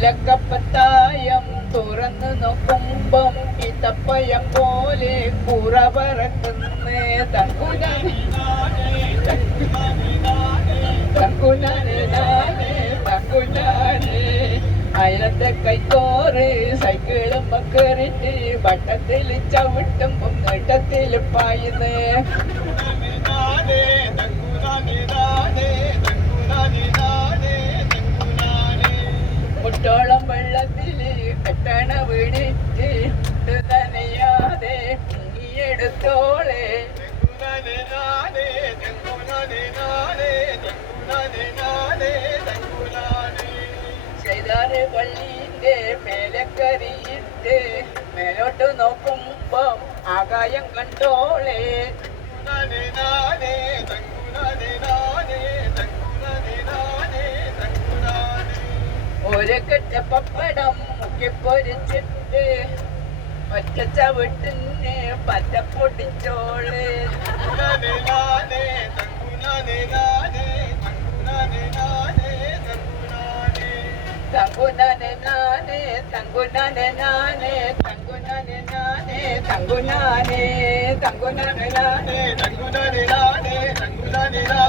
ഓലക്കപ്പത്തായം തുറന്നു നോക്കുമ്പം ഇതപ്പയം പോലെ കുറ പറക്കുന്നേ തങ്കുനാനെ തങ്കുനാനെ തങ്കുനാനെ അയലത്തെ കൈക്കോറ് സൈക്കിളും കയറിട്ട് വട്ടത്തിൽ ചവിട്ടുമ്പം നീട്ടത്തിൽ പായുന്നേ മുട്ടോളം വെള്ളത്തില് കെട്ടണ വീണിട്ട് നനയാതെ മുങ്ങിയെടുത്തോളെ ചെയ്താറ് പള്ളിന്റെ മേലെ കറിയിട്ട് മേലോട്ട് നോക്കുമ്പോ ആകായം കണ്ടോളെ ഒരു കെട്ട പപ്പടം മുക്കിപ്പൊരിച്ചിട്ട് ഒറ്റ ചവിട്ടിന് പറ്റ പൊടിച്ചോള് തങ്കുനാനെ നാനെ തങ്കുനാനെ നാനെ തങ്കുനാനെ നാനെ തങ്കുനാനെ തങ്കുനാനെ നാനെ തങ്കുനാനെ നാനെ തങ്കുനാനെ നാനെ